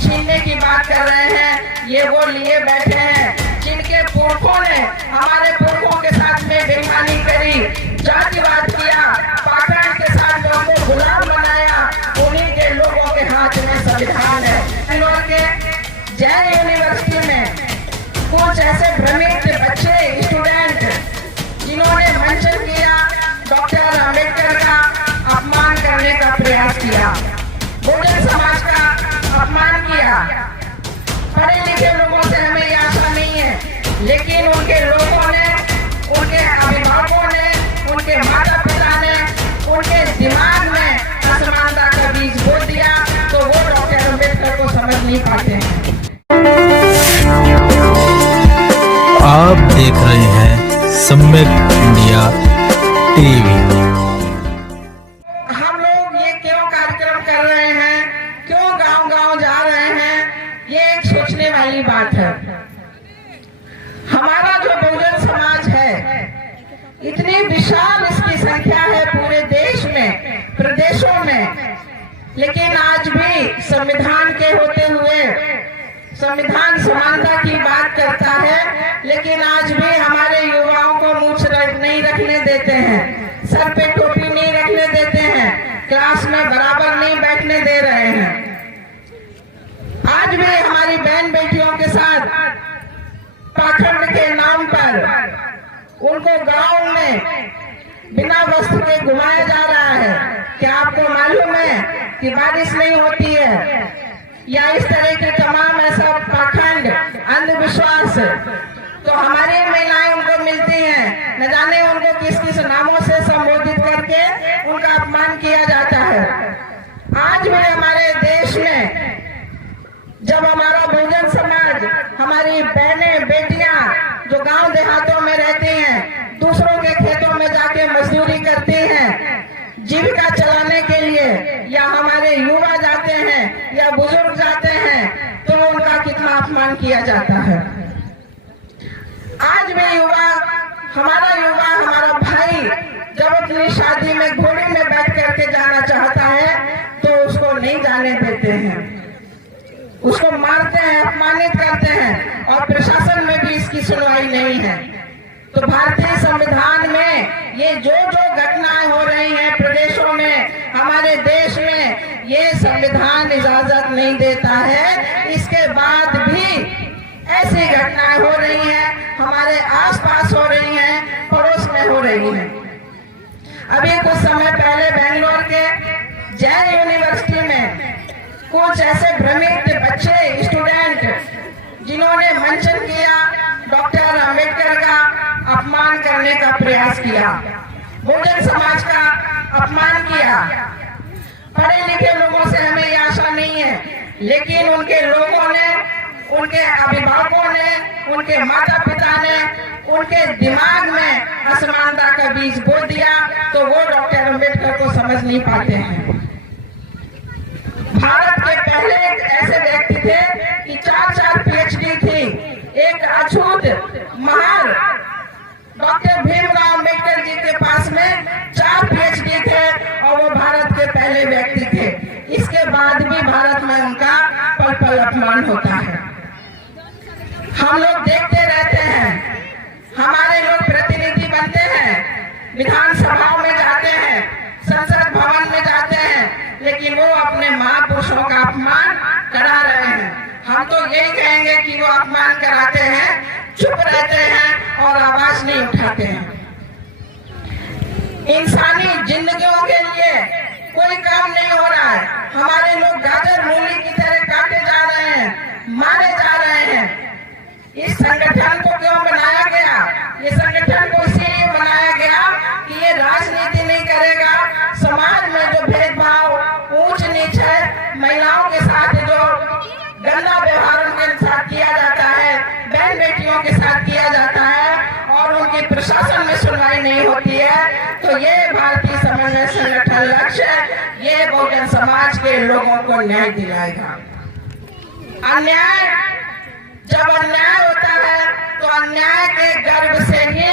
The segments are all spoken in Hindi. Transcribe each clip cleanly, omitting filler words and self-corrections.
छीनने की बात कर रहे हैं, ये वो लिए बैठे हैं जिनके पुरखों ने हमारे पुरखों के साथ में बेईमानी करी, जातिवाद किया, पाखंड के साथ में उनको गुलाम बनाया। उन्हीं के लोगों के हाथ में संविधान है। बैंगलोर के जैन यूनिवर्सिटी में कुछ ऐसे भ्रमित बच्चे स्टूडेंट जिन्होंने मंचन किया, डॉक्टर अम्बेडकर का अपमान करने का प्रयास किया, बहुजन समाज का अपमान किया। पढ़े लिखे लोगों से हमें ये आशा नहीं है, लेकिन उनके लोगों ने, उनके अभिभावकों ने, उनके माता पिता ने उनके दिमाग में असमानता का बीज बो दिया, तो वो डॉक्टर अम्बेडकर को समझ नहीं पाते हैं। आप देख रहे हैं सम्यक इंडिया टीवी। हम लोग ये क्यों कार्यक्रम कर रहे हैं, क्यों गांव-गांव जा रहे हैं, ये एक सोचने वाली बात है। हमारा जो बहुजन समाज है, इतनी विशाल इसकी संख्या है पूरे देश में, प्रदेशों में, लेकिन आज भी संविधान के होते हुए संविधान समानता की बात करता है, लेकिन आज भी हमारे युवाओं को मूछ नहीं रखने देते हैं, सर पे टोपी नहीं रखने देते हैं, क्लास में बराबर नहीं बैठने दे रहे हैं। आज भी हमारी बहन बेटियों के साथ पाखंड के नाम पर उनको गांव में बिना वस्त्र के घुमाया जा रहा है। क्या आपको मालूम है कि बारिश नहीं होती है, या इस तरह के तमाम ऐसा पाखंड अंधविश्वास, तो हमारी महिलाएं उनको मिलती हैं, न जाने उनको किस किस नामों से संबोधित करके उनका अपमान किया जाता है। आज भी हमारे देश में जब हमारा बहुजन समाज, हमारी बहनें बेटियां जो गांव देहातों में रहती हैं, दूसरों के खेतों में जाके मजदूरी करती हैं जीविका चलाने के लिए, या हमारे युवा जाते हैं या बुजुर्ग जाते हैं, तो उनका कितना अपमान किया जाता है। आज भी युवा, हमारा भाई जब अपनी शादी में घोड़ी में बैठ करके जाना चाहता है, तो उसको नहीं जाने देते हैं, उसको मारते हैं, अपमानित करते हैं, और प्रशासन में भी इसकी सुनवाई नहीं है। तो भारतीय संविधान में ये जो घटनाएं हो रही हैं प्रदेशों में, हमारे देश में, ये संविधान इजाजत नहीं देता है। इसके बाद भी ऐसी घटनाएं हो रही हैं, हमारे आसपास हो रही हैं, पड़ोस में हो रही हैं। अभी कुछ समय पहले बेंगलोर के जैन यूनिवर्सिटी में कुछ ऐसे भ्रमित बच्चे स्टूडेंट जिन्होंने मंचन किया, डॉक्टर अम्बेडकर का अपमान करने का प्रयास किया, बहुजन समाज का अपमान किया। पढ़े लिखे लोगों से हमें ये आशा नहीं है, लेकिन उनके लोगों ने, उनके अभिभावकों ने, उनके माता पिता ने उनके दिमाग में असमानता का बीज बो दिया, तो वो डॉक्टर अम्बेडकर को समझ नहीं पाते हैं। भारत के पहले एक ऐसे व्यक्ति थे कि 4 PhD थी, एक अछूत महान डॉक्टर भीमराव अम्बेडकर जी के पास में 4 PhD थे, और वो भारत के पहले व्यक्ति थे। इसके बाद भी भारत में उनका पल पल अपमान होता है। हम लोग देखते रहते हैं, हमारे लोग प्रतिनिधि बनते हैं, विधानसभाओं में जाते हैं, संसद भवन में जाते हैं, लेकिन वो अपने महापुरुषों का अपमान करा रहे हैं। हम तो यही कहेंगे कि वो अपमान कराते हैं, चुप रहते हैं और आवाज नहीं उठाते हैं। इंसानी जिंदगियों के लिए कोई काम नहीं हो रहा है। हमारे लोग गाजर मूली की तरह काटे जा रहे हैं, मारे जा रहे हैं। इस संगठन को क्यों बनाया गया? ये संगठन को इसीलिए बनाया गया कि ये राजनीति नहीं करेगा, समाज में जो भेदभाव, ऊंच नीच है, महिलाओं के साथ जो गंदा व्यवहार उनके साथ किया जाता है, बहन बेटियों के साथ किया जाता है, और उनकी प्रशासन में सुनवाई नहीं होती है, तो ये भारतीय समन्वय संगठन लक्ष्य, ये बहुजन समाज के लोगों को न्याय दिलाएगा। अन्याय, जब अन्याय होता है तो अन्याय के गर्भ से ही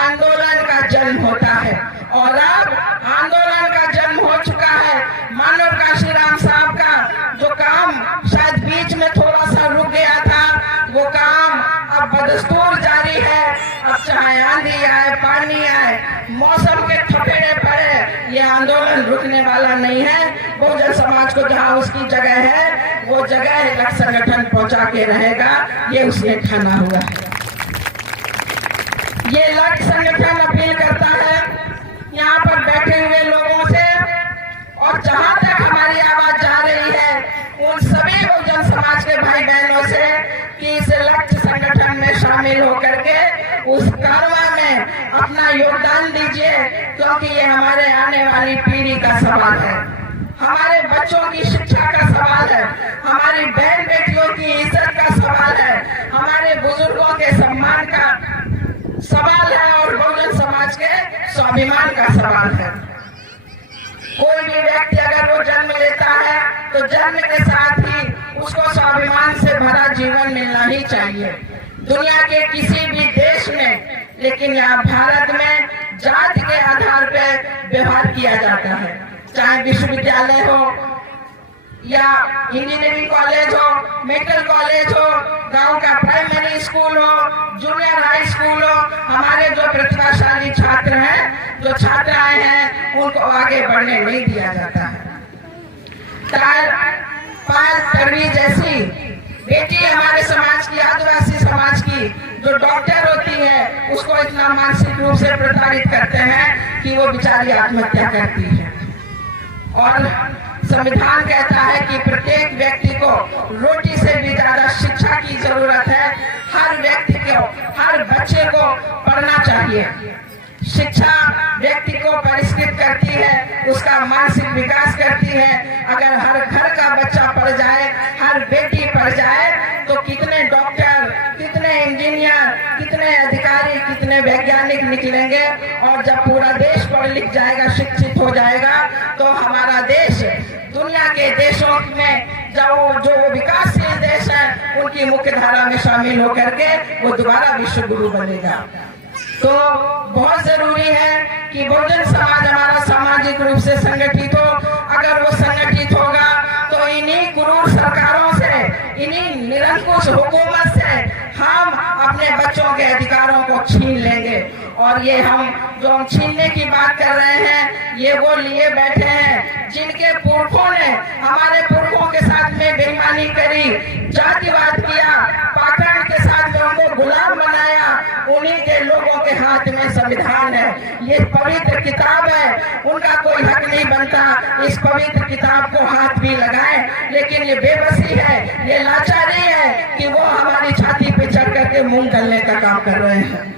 आंदोलन का जन्म होता है, और अब आंदोलन का जन्म हो चुका है। मानव काशीराम साहब का जो काम शायद बीच रखने वाला नहीं है। बहुजन समाज को जहाँ उसकी जगह है वो जगह लक्ष्य संगठन पहुंचा के रहेगा, ये उसने ठाना हुआ है। ये लक्ष्य संगठन अपील करता है यहाँ पर बैठे हुए लोगों से, और जहाँ तक हमारी आवाज जा रही है उन सभी बहुजन समाज के भाई बहनों से कि इस लक्ष्य संगठन में शामिल होकर के उस कार्य में अपना योगदान दीजिए, क्योंकि ये हमारे आने वाली पीढ़ी का सवाल है, हमारे बच्चों की शिक्षा का सवाल है, हमारी बहन बेटियों की इज्जत का सवाल है, हमारे बुजुर्गों के सम्मान का सवाल है और बहुजन समाज के स्वाभिमान का सवाल है। कोई भी व्यक्ति अगर वो जन्म लेता है तो जन्म के साथ ही उसको स्वाभिमान से भरा जीवन मिलना ही चाहिए। दुनिया के किसी भी देश में, लेकिन यहाँ भारत में जाति के आधार पर व्यवहार किया जाता है, चाहे विश्वविद्यालय हो या इंजीनियरिंग कॉलेज हो, मेडिकल कॉलेज हो, गांव का प्राइमरी स्कूल हो, जूनियर हाई स्कूल हो। हमारे जो प्रतिभाशाली छात्र हैं, जो छात्राएं हैं, उनको आगे बढ़ने नहीं दिया जाता है। पायल तन्वी जैसी बेटी हमारे समाज की, आदिवासी समाज की जो डॉक्टर होती है, उसको इतना मानसिक रूप से प्रताड़ित करते हैं कि वो बेचारी आत्महत्या करती है। और संविधान कहता है कि प्रत्येक व्यक्ति को रोटी से भी ज्यादा शिक्षा की जरूरत है। हर व्यक्ति को, हर बच्चे को पढ़ना चाहिए। शिक्षा व्यक्ति को परिष्कृत करती है, उसका मानसिक विकास करती है। अगर हर घर का बच्चा पढ़ जाए, हर बेटी पढ़ जाए, तो कितने डॉक्टर, कितने इंजीनियर, कितने अधिकारी, कितने वैज्ञानिक निकलेंगे। और जब पूरा देश पढ़ लिख जाएगा, शिक्षित हो जाएगा, तो हमारा देश दुनिया के देशों में जो विकासशील देश है उनकी मुख्य धारा में शामिल होकर के वो दोबारा विश्व गुरु बनेगा। तो बहुत जरूरी है कि बहुजन समाज हमारा सामाजिक रूप से संगठित हो। अगर वो संगठित होगा तो इन्हीं क्रूर सरकारों से, इन्हीं निरंकुश हुकूमत से हम अपने बच्चों के अधिकारों को छीन लेंगे। और ये जो हम छीनने की बात कर रहे हैं, ये वो लिए बैठे हैं जिनके पुरखों ने हमारे पुरखों के साथ में बेईमानी करी, जातिवाद किया, पाखंड के साथ में उनको गुलाम बनाया। उन्हीं के लोगों के हाथ में संविधान है, ये पवित्र किताब है, उनका कोई हक नहीं बनता इस पवित्र किताब को हाथ भी लगाए। लेकिन ये बेबसी है, ये लाचारी है कि वो हमारी छाती पे चढ़ करके मुंह गलने का काम कर रहे हैं।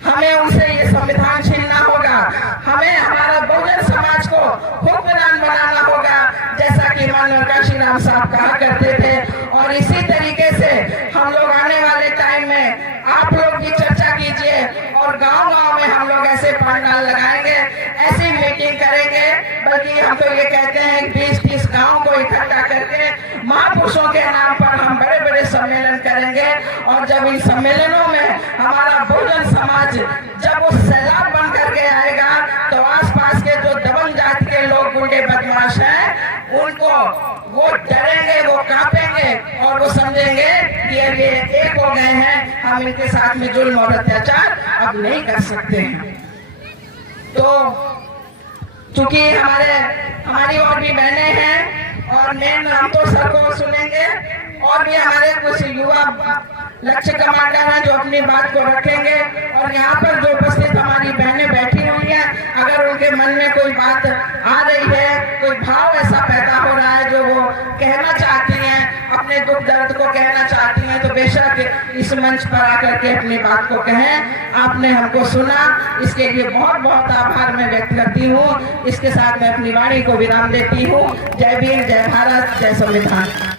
हमें उनसे ये संविधान छीनना होगा, हमें हमारा बहुजन समाज को हुक्मरान बनाना होगा, जैसा कि माननीय काशीराम साहब कहा करते थे। और इसी तरीके से हम लोग आने वाले टाइम में आप लोग भी चर्चा कीजिए और गांव-गांव में हम लोग ऐसे पंडाल लगाएंगे, ऐसी मीटिंग करेंगे। बल्कि हम तो ये कहते हैं 20-30 गाँव को इकट्ठा करके महापुरुषों के नाम पर हम बड़े बड़े सम्मेलन करेंगे। और जब इन सम्मेलनों में हमारा बहुजन समाज जब वो सैलाब बन करके आएगा, तो आसपास के जो दबंग जाति के लोग, गुंडे बदमाश हैं, उनको वो डरेंगे, वो कांपेंगे और वो समझेंगे कि ये एक हो गए हैं, हम इनके साथ में जुल्म और अत्याचार अब नहीं कर सकते हैं। तो चूंकि हमारी और भी बहनें हैं और मेन हम तो सर को सुनेंगे, और भी हमारे कुछ युवा लक्ष्य कमांडर हैं जो अपनी बात को रखेंगे। और यहाँ पर जो उपस्थित हमारी बहनें बैठी हुई हैं, अगर उनके मन में कोई बात आ रही है, कोई भाव ऐसा पैदा हो रहा है जो वो कहना चाहती हैं, अपने दुख दर्द को कहना चाहती हैं, तो बेशक इस मंच पर आकर के अपनी बात को कहें। आपने हमको सुना, इसके लिए बहुत बहुत आभार मैं व्यक्त करती हूँ। इसके साथ मैं अपनी वाणी को विराम देती हूँ। जय भीम, जय भारत, जय संविधान।